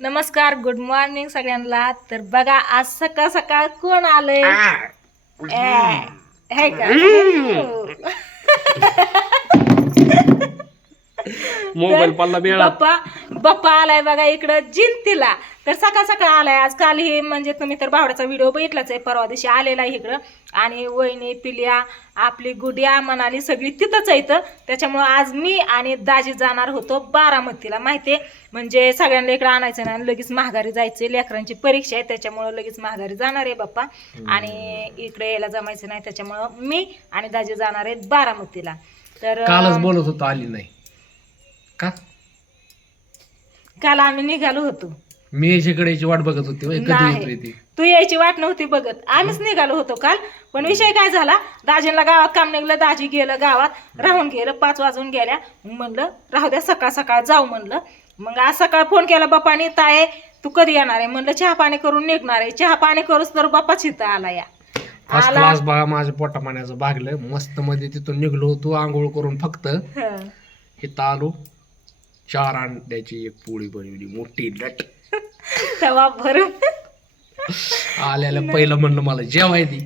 नमस्कार, good morning सगळ्यांना. तर बघा आज सकाळ सकाळ कोण आलंय हे का मोबाईल पडला बेळा. बाप्पा बाप्पा आलाय बघा इकडं जिंतीला. तर सकाळ सकाळ आलाय आज. काल हे म्हणजे तुम्ही तर भावड्याचा व्हिडिओ बघितलाच आहे, परवा दिवशी आलेला आहे इकडं. आणि वहिनी पिल्या आपली गुडिया मनाली सगळी तिथंच आहे इथं. त्याच्यामुळं आज मी आणि दाजी जाणार होतो बारामतीला. माहितीये म्हणजे सगळ्यांना इकडे आणायचं नाही आणि लगेच माघारी जायचे. लेकरांची परीक्षा आहे त्याच्यामुळं लगेच माघारी जाणार आहे बाप्पा. आणि इकडे यायला जमायचं नाही त्याच्यामुळं मी आणि दाजी जाणार आहेत बारामतीला. तर कालच बोलत होतो आली नाही का? काल आम्ही निघालो होतो. मी याच्याकडे याची वाट बघत होती कधी नाही. येतोय ती. तू यायची वाट नव्हती बघत, आम्हीच निघालो होतो काल. पण विषय काय झाला, दाजींना गावात काम निघलं, दाजी गेलं गावात, राहून गेलं. 5 वाजून गेल्या. म्हणलं राहू द्या, सकाळ सकाळ जाऊ म्हणलं. मग आज सकाळ फोन केला बाप्पाने, ताये तू कधी येणार आहे म्हणलं. चहा पाणी करून निघणार आहे. चहा पाणी करूच तर बाप्पाच इथं आला या. फर्स्ट क्लास बघा माझ्या पोटा पाण्याचं भागलं मस्त मध्ये. तिथून निघलो होतो आंघोळ करून फक्त इथं आलो. 4 अंड्याची एक पोळी बनवली मोठी लट. तवा भरून आल्याला पहिलं म्हणलं मला जेवाय दी.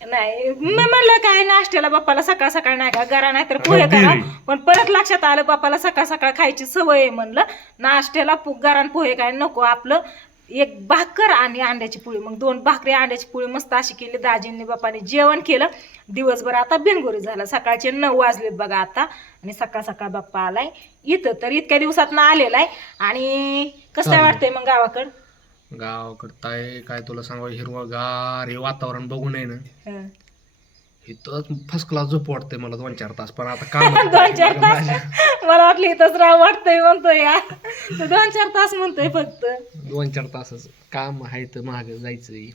नाही मी म्हणलं काय नाश्त्याला बाप्पाला सकाळ सकाळ नाही का गरा नाही तर पोहे करा. पण परत लक्षात आलं बाप्पाला सकाळ सकाळ खायची सवय आहे. म्हणलं नाश्त्याला गरान पोहे काय नको, आपलं एक भाकर आणि अंड्याची पोळी. मग 2 भाकरी अंड्याची पोळी मस्त अशी केली. दाजींनी बाप्पाने जेवण केलं. दिवसभर आता बिनगोरी झाला. सकाळचे 9 वाजलेत बघा आता. आणि सकाळ सकाळ बाप्पा आलाय इथं. तर इतक्या दिवसात ना आलेला आहे. आणि कसं काय वाटतंय मग गावाकडं? गावाकडताय काय तुला सांगा, हिरवगार हे वातावरण बघून आहे ना, इथं फर्स्ट क्लास झोप वाटतंय मला 2-4 तास. पण आता काम 2-4 तास मला वाटलं इथंच राह वाटतंय म्हणतोय या. 2-4 तास म्हणतोय फक्त. 2-4 तासच काम आहे तर मागे जायचंय.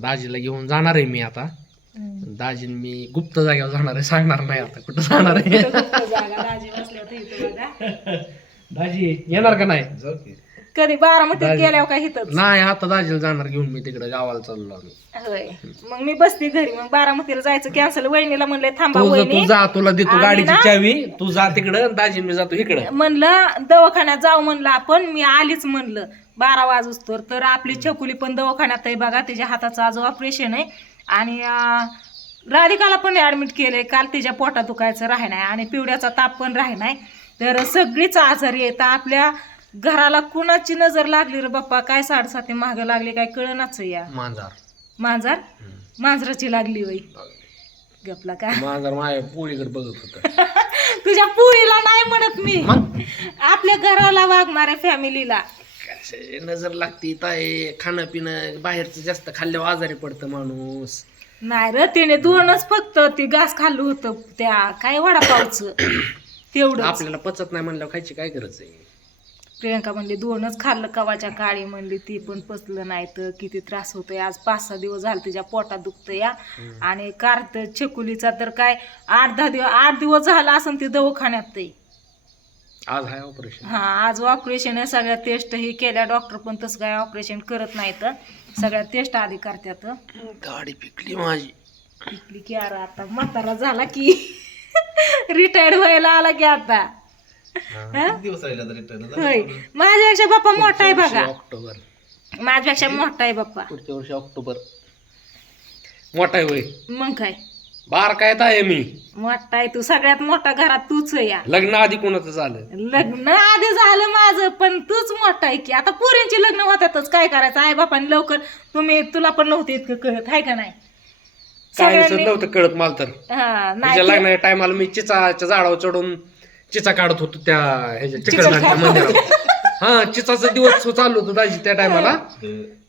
दाजीला घेऊन जाणार आहे मी आता. दाजीन मी गुप्त जागेवर जाणार आहे, सांगणार नाही आता कुठं जाणार आहे. दाजी बसले होते इथं बघा. दाजी येणार का नाही? कधी बारामतीत गेल्यावर काय इथंच नाही, आता दाजीला जाणार घेऊन मी तिकडे गावाला चाललो आम्ही. होय. मग मी बसते घरी. मग बारामतीला जायचं कॅन्सल. वहिनीला म्हणले थांबा तू वहिनी, जा, तुला देतो आम्ही गाडीची ना- चावी, तू जा तिकडं, दाजी मी जातो इकडं. म्हणलं दवाखान्यात जाऊ म्हणलं आपण. मी आलीच म्हणलं 12 वाजूस्तोर. तर आपली छकुली पण दवाखान्यात आहे बघा. तिच्या हाताचं आज ऑपरेशन आहे. आणि राधिकाला पण ऍडमिट केलंय. काल तिच्या पोटात दुखायचं राही नाही आणि पिवड्याचा ताप पण राही नाही. तर सगळीच आजारी आहेत. आपल्या घराला कुणाची नजर लागली रे बाप्पा, काय 7.5 मागं लागली काय कळनाच या. मांजर मांजराची लागली वय गपला का? माझा माझ्या पोळीकडे बघत होता. तुझ्या पुरीला नाही म्हणत मी, आपल्या घराला वागणाऱ्या फॅमिलीला नजर लागती. ताय खाणं पिणं बाहेरचं जास्त खाल्ल्यावर आजारी पडतं माणूस. नाही रे, तिने 2च फक्त ती घास खाल्लं होतं त्या काय वडापावचं तेवढं. आपल्याला पचत नाही म्हणल्यावर खायची काय गरज आहे? प्रियंका म्हणली 2च खाल्लं कवाच्या काळी. म्हणली ती पण पचलं नाही तर किती त्रास होतोय. आज 5-6 दिवस झाले तिच्या पोटात दुखतं या. आणि कार्त छकुलीचा तर काय 8 दिवस झाला असं ती दवाखान्यात ते. आज आहे ऑपरेशन. हा आज ऑपरेशन आहे. सगळ्या टेस्ट ही केल्या. डॉक्टर पण तसं काय ऑपरेशन करत नाहीत, सगळ्या टेस्ट आधी करतात. गाडी पिकली माझी. पिकली की अरे आता म्हातारा झाला की रिटायर्ड व्हायला आला की आता. होय, माझ्यापेक्षा बाप्पा मोठा आहे बघा. ऑक्टोबर माझ्यापेक्षा मोठा आहे बाप्पा. पुढच्या वर्षी ऑक्टोबर. मोठा आहे वय. मग काय बार काय आहे मी. मोठा आहे तू. सगळ्यात मोठा घरात तूच आहे या. लग्न आधी कोणाचं झालं? लग्न आधी झालं माझं, पण तूच मोठा आहे की. आता पोरींची लग्न होतातच, काय करायचं. आई बापाने लवकर, तुला पण नव्हतं इतकं कळत आहे का नाही? काय नव्हतं कळत मला तर. हा तिच्या नाही लग्नाच्या टायमाला मी चिचाच्या झाडावर चढून चिचा काढत होतो त्या ह्याच्या चिकलनाच्या मंदिरात. हा, चिचाचा दिवस चालू होतो दाजी त्या टायमाला.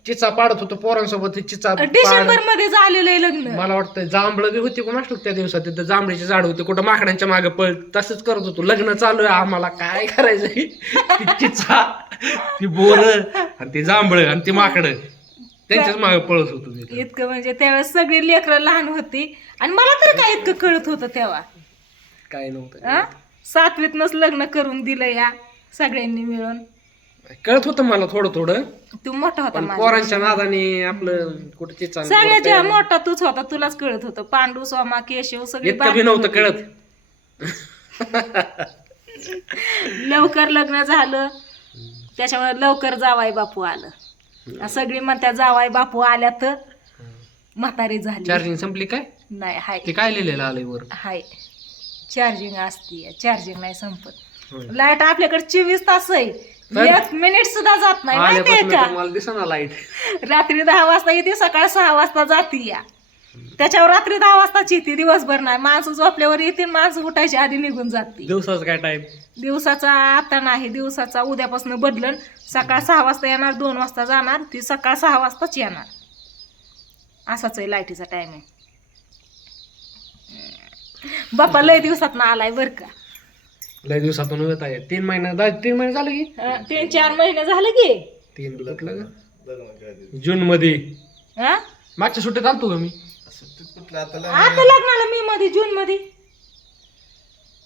चिचा पाडत होतो पोरांसोबत. चिचा डिसेंबर मध्ये झालेलं आहे लग्न. मला वाटतं जांभळं बी होती कोण असतो त्या दिवसात. तिथं जांभळीचे झाड होते, कुठं माकडांच्या मागे पळ. तसंच करत होतो. लग्न चालू आहे आम्हाला, काय करायचंय. ती चिचा, ती बोर आणि ती जांभळ आणि ती माकडं त्यांच्याच मागे पळत होतो मी. इतकं म्हणजे त्यावेळेस सगळी लेकरं लहान होती. आणि मला तर काय इतकं कळत होतं तेव्हा. काय नव्हतं. 7वीतनच लग्न करून दिलं या सगळ्यांनी मिळून. कळत होतं मला थोडं थोडं. तू मोठा होता माझ्या. पोरांच्या नादाने आपलं कुठं चिचा. सगळ्याच्या मोठा तूच होता, तुलाच कळत होतं. पांडू, सोमा, केशव सगळी इतकं बी नव्हतं कळत. लवकर लग्न झालं त्याच्यामुळे लवकर जावाई बापू आलं. सगळी म्हणत्या जावाई बापू आल्या तर म्हातारी झाली. चार्जिंग संपली काय? नाही हाय ते काय लिहिलेलं आलंय वर? हाय चार्जिंग असते, चार्जिंग नाही संपत. होय. लाईट आपल्याकडे 24 तास आहे, तर? 1 मिनिट सुद्धा जात नाही माहितीये आल्यापासून का. तर मला दिसेना लाईट. रात्री 10 वाजता येते, सकाळ 6 वाजता जाते या. त्याच्यावर रात्री 10 वाजताची येते, दिवसभर नाही. माणसं झोपल्यावर येते, माणसं उठायच्या आधी निघून जाते. दिवसाच काय टाइम? दिवसाचा आता नाही, दिवसाचा उद्यापासून बदलन. सकाळ 6 वाजता येणार, 2 वाजता जाणार, ती सकाळ 6 वाजताच येणार. असाच आहे लाईटीचा टायमिंग. बाप्पा लय दिवसात ना आलाय बर का. लय दिवसातून येत आहे. 3 महिने 3 महिने झाले की 3-4 महिने झाले की. 3 कुठलं ग? जून मध्ये. हा? मागच्या सुट्टीत आलतो का मी? आता लग्नाला मी मध्ये, जून मध्ये.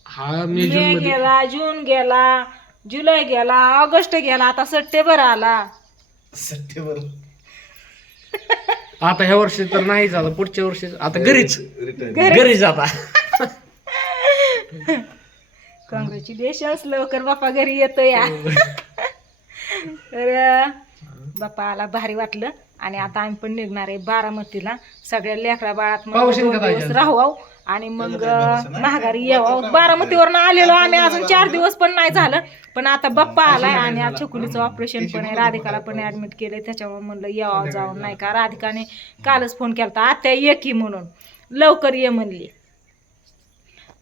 हा मी मे जून मध्ये. गेला, जून गेला, जुलै गेला, ऑगस्ट गेला, आता सप्टेंबर आला. आता ह्या वर्षी तर नाही झालं, पुढच्या वर्षी आता घरीच घरीच आता. कॉंग्रॅच्युलेशन्स, लवकर बाप्पा घरी येतो या. तर बाप्पा आला, भारी वाटलं. आणि आता आम्ही पण निघणार आहे बारामतीला. सगळ्या लेकरा बाळात मग पाऊस येईन का 2 दिवस ताईच्या? राहू आणि मग महागारी यावं. बारामतीवरनं आलेलो आम्ही, अजून 4 दिवस पण नाही झालं. पण आता बाप्पा आलाय आणि आज छकुलीचं ऑपरेशन पण आहे, राधिकाला पण ऍडमिट केलंय. त्याच्यामुळे म्हणलं यावं जाऊन, नाही का. राधिकाने कालच फोन केला, आत्या ये की म्हणून, लवकर ये म्हणली.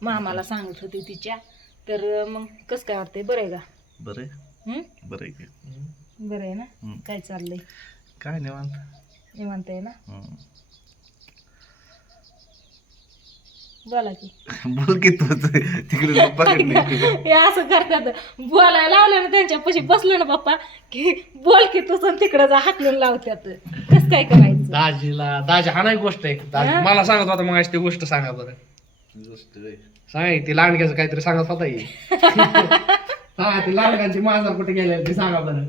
मामाला सांगत होती तिच्या. तर मग कसं काय वाटतंय, बरं आहे का? बरं हं? बरं आहे की? बरं आहे ना. काय चाललंय? काय निवांत. निवांत आहे ना. बोला की. बोल की तू तिकडे पकडले. हे असं करतात, बोलायला लावलं ना त्यांच्यापाशी बसलं ना बाप्पा की बोल की तू तिकडं जा, हाकलून लावत्यात. कस काय करायचं? दाजी हा नाही गोष्ट आहे. दाजी मला सांगत होता मग ती गोष्ट सांगा बरं. सांगा ती लांडग्याचं काहीतरी सांगत होता ही. सांगा ती लांडग्यांची मांजर कुठे गेले ते सांगा बरं.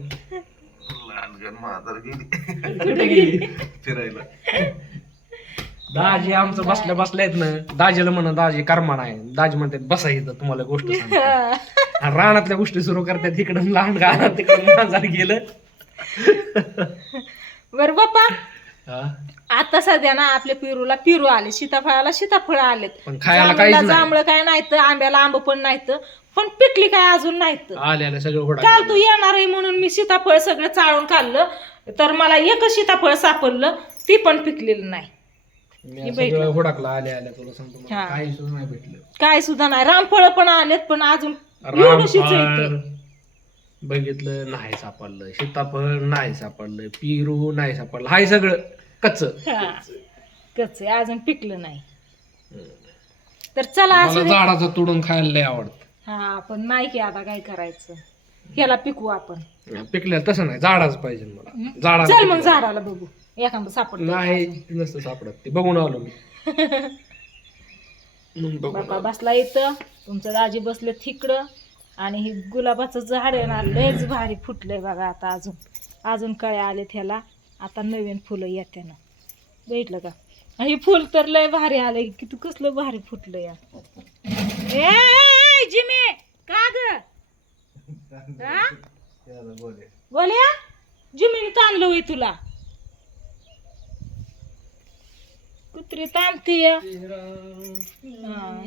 लहानगण म्हातार गेली कुठे गेली? फिरायला. दाजी आमचं बसल्या बसल्या आहेत ना. दाजीला म्हणा दाजी कर्मा नाही. दाजी म्हणतात बसा इथं तुम्हाला गोष्ट सांगतो. आणि रानातल्या गोष्टी सुरू करतात. इकडं लांडगा तिकडं मांजर गेलं. बरं बाप्पा, हा. आता सध्या ना आपल्या पेरूला पेरू आले, सीताफळाला सीताफळ आलेत, पण खायला काहीच नाही. जांभळं काय नाहीत, आंब्याला आंब पण नाहीत, पण पिकली काय अजून नाहीत. आले सगळं हुडा. काल तू येणार आहे म्हणून मी सीताफळ सगळं चाळून काढलं, तर मला एकच सीताफळ सापडलं, ती पण पिकलेलं नाही. सगळं हुडकलं आल्या तुला सांगतो मला हा. काही सुद्धा नाही भेटलं. काय सुद्धा नाही. रामफळ पण आलेत, पण अजून एवढंशीच आहे रामफळ इथं. बघितलं नाही सापडलं. सीताफळ नाही सापडलं. पेरू नाही सापडलं. हाय सगळं कच्च. हा, कच्चं आहे, अजून पिकलं नाही. तर चला मला असं झाडाचं तोडून खायला लय आवडत. हा, पण नाही की आता काय करायचं, ह्याला पिकवू आपण. पिकलेलं तसं नाही, झाडाच पाहिजे मला. चल झाडा मग झाडाला बघू, एखादं सापडत नाही नसतं सापडत. ते बघून आलो मी. बाबा बसला इथं, तुमचं दाजी बसले तिकडं. आणि हे गुलाबाचं झाड आहे ना, लयच भारी फुटलंय बघा. आता अजून कळ्या आले त्याला. आता नवीन फुलं येते ना, बघितलं का. आणि फुल तर लय भारी आलंय, किती कसलं भारी फुटलं या. ए जिमे का ग बोल्या, जिमीने ताणलं होई तुला. कुत्री ताणती या.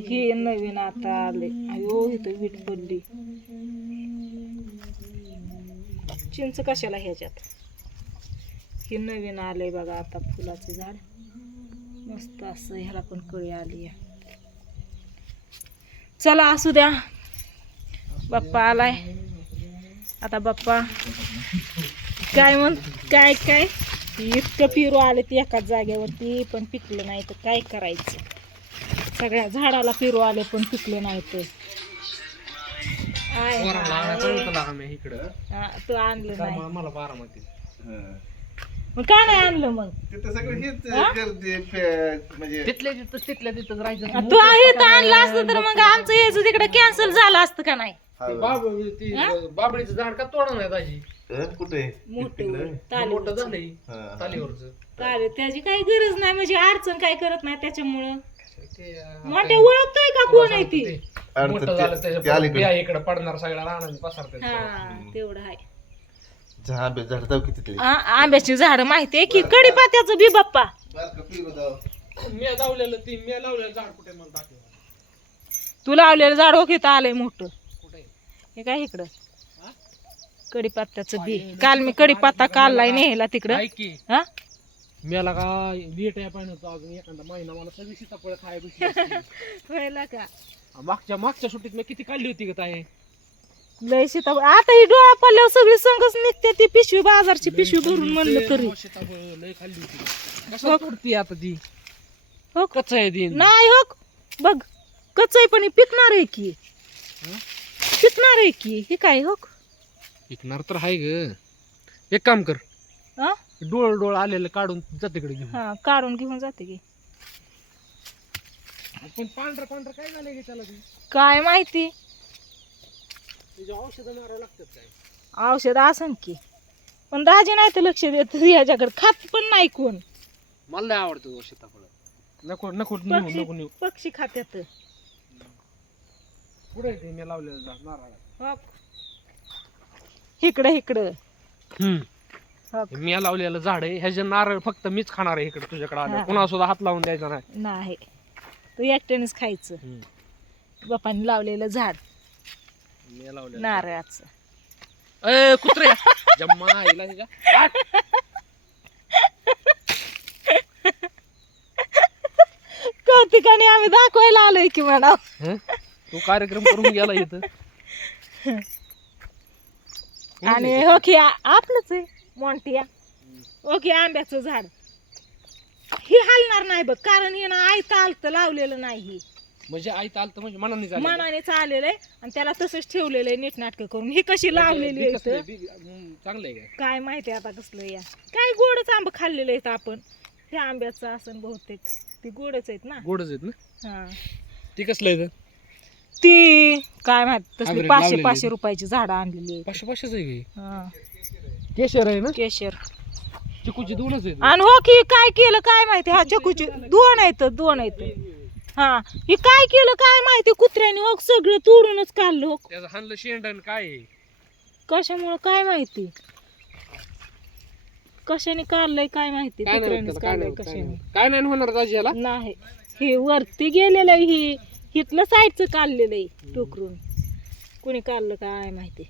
हे नवीन आता आले. अयो इथं वीट पडली. चिंच कशाला ह्याच्यात. हे नवीन आलंय बघा आता फुलाचं झाड, मस्त असं. ह्याला पण कळी आली. चला असू द्या, बाप्पा आलाय आता. बाप्पा काय इतकं पेरू आले ती एकाच जागेवरती, पण पिकलं नाही तर काय करायचं. सगळ्या झाडाला पेरू आले पण पिकलं नाही तर इकडं तू आणलं नाही. मला बारामती मग काय नाही आणलं मग. तिथं सगळं हेच हा? गर्दी म्हणजे तिथल्या तिथं राहायचं. तू आहे तर आणलं असतं तर मग आमचं यायचं तिकडे कॅन्सल झालं असतं का नाही. बाबळीचं झाड का तोडा नाही दाजी. कुठे मोठं झालंय तालीवरचं. चालेल, त्याची काही गरज नाही, म्हणजे अडचण काय करत नाही त्याच्यामुळं. मोठे ओळखताय का कोण आहे ती. मोठं झालं त्याच्या इकडे पडणार सगळ्या राहणार पसरतात. हा तेवढं आहे. आंबे झाड जाऊ किती तरी आंब्याची झाड माहितीये की कडीपात्याचं बी बाप्पा बारकं पिरू जाऊ. मी लावलेलं झाड कुठे मला दाखव. तू लावलेलं झाड हो इथं आलंय मोठं. कुठे हे काय इकडं हा? कडीपत्त्याचं बी काल मी कडीपत्ता काढलाय नेला तिकडं ऐक की हा मला का लेट आहे पाहिजे होतं अजून एखादा महिना मला सगळी सीताफळ खाय भेटली. व्हायला का मागच्या सुट्टीत मी किती काढली होती का ताई. लय सीताफळ आता ही डोळा पडल्यावर सगळी संघच निघते ती पिशवी बाजारची पिशवी भरून म्हणलं तरी सीताफळ लय खाल्ली होती. कसं तोडती आता ती हो कच्च आहे ती. नाही हो बघ कच आहे पण हे पिकणार आहे की पिकणार आहे की हे काय हो विकणार तर आहे ग. एक काम कर हा डोळ आलेलं काढून जा तिकडे घेऊन. हा काढून घेऊन जाते की पण पांढरं काय झालंय गे त्याला ते? काय माहिती त्याच्या औषधं मारावं लागतात काय. औषध असन की पण दाजी नाही तर लक्ष देत याच्याकडे खात पण नाही कोण मला लय आवडतं सीताफळ. नको नको नेऊ पक्षी नको नेऊ. पक्षी खात्यात कुठे ते मी लावलेलं झाड नारळाचं. इकडं इकडं हो. मी लावलेलं झाड आहे ह्याचे नारळ फक्त मीच खाणार आहे इकडे तुझ्याकडे आलं हा. कुणा सुद्धा हात लावून द्यायचा नाही. नाही तू एकट्यानेच खायचं बापाने लावलेलं झाड मी लावलेलं नारळाचं ए कुत्रे जम्मा हिला हिच्या. आट. कौतिकाने आम्ही दाखवायला आलोय की म्हणा हं? तू कार्यक्रम करून गेला इथं. आणि हो की आपलंच आहे मोंटिया हो की आंब्याचं झाड ही हलणार नाही बघ कारण हे ना आयतं आलतं लावलेलं नाही म्हणजे आई आलत म्हणजे मनाने झालं. मनानेच आलेलं आहे आणि त्याला तसंच ठेवलेलं आहे नीटनाटकं करून ही कशी लावलेली आहे इथं. चांगलं आहे काय. काय माहिती आता कसलं या काय गोडच आंब खाल्लेलं आहेत आपण हे आंब्याचं असं बहुतेक ती गोडच आहेत ना गोडच आहेत ना. हा ती कसलं आहे ती काय माहित तसली Hybrid 500 लावलेली. 500 रुपयाची झाडं आणलेली आहेत 500 आहे की हा. केशर आहे ना. केशर चिकूची दोनच आहेत. आणि हो की काय केलं काय माहिती हा चकूची दोन आहेत हा हे काय केलं काय माहिती कुत्र्याने हो सगळं तोडूनच काढलं हो त्याचं हाणलं शेंडण काय आहे? कशामुळं काय माहिती कशाने काढलंय काय माहिती काय नाही कुत्र्यानेच होत त्याला, काढलंय काय कशाने नाही. काय नाही होणार दाजी याला. नाही हे वरती गेलेलं आहे ही हिथलं साईडचं काढलेलं आहे टोकरून कोणी काढलं काय माहिती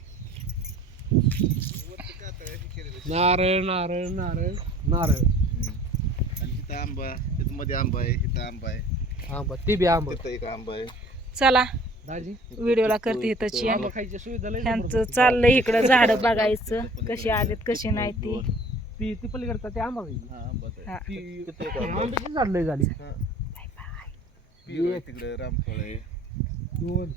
नारळ नारळ नारळ नारळ. आणि तिथं आंबा तिथं मध्ये आंबा आहे इथं आंबा आहे आंबा ते बी आंबा. तिथं एक आंबा आहे. चला दाजी व्हिडिओला करते इथंची आंबा खायची सुविधा लय ह्यांचं चाललंय इकडं झाडं बघायचं कशी आलेत कशी नाही ती ती ती पलीकडचा ते आंबा खायची. हा आंबाच आहे. हा. ती तिथं एक आंबा आहे. आंब्याची झाड लय झाली. हा. पिरू आहे तिकडे रामफळ आहे. दोन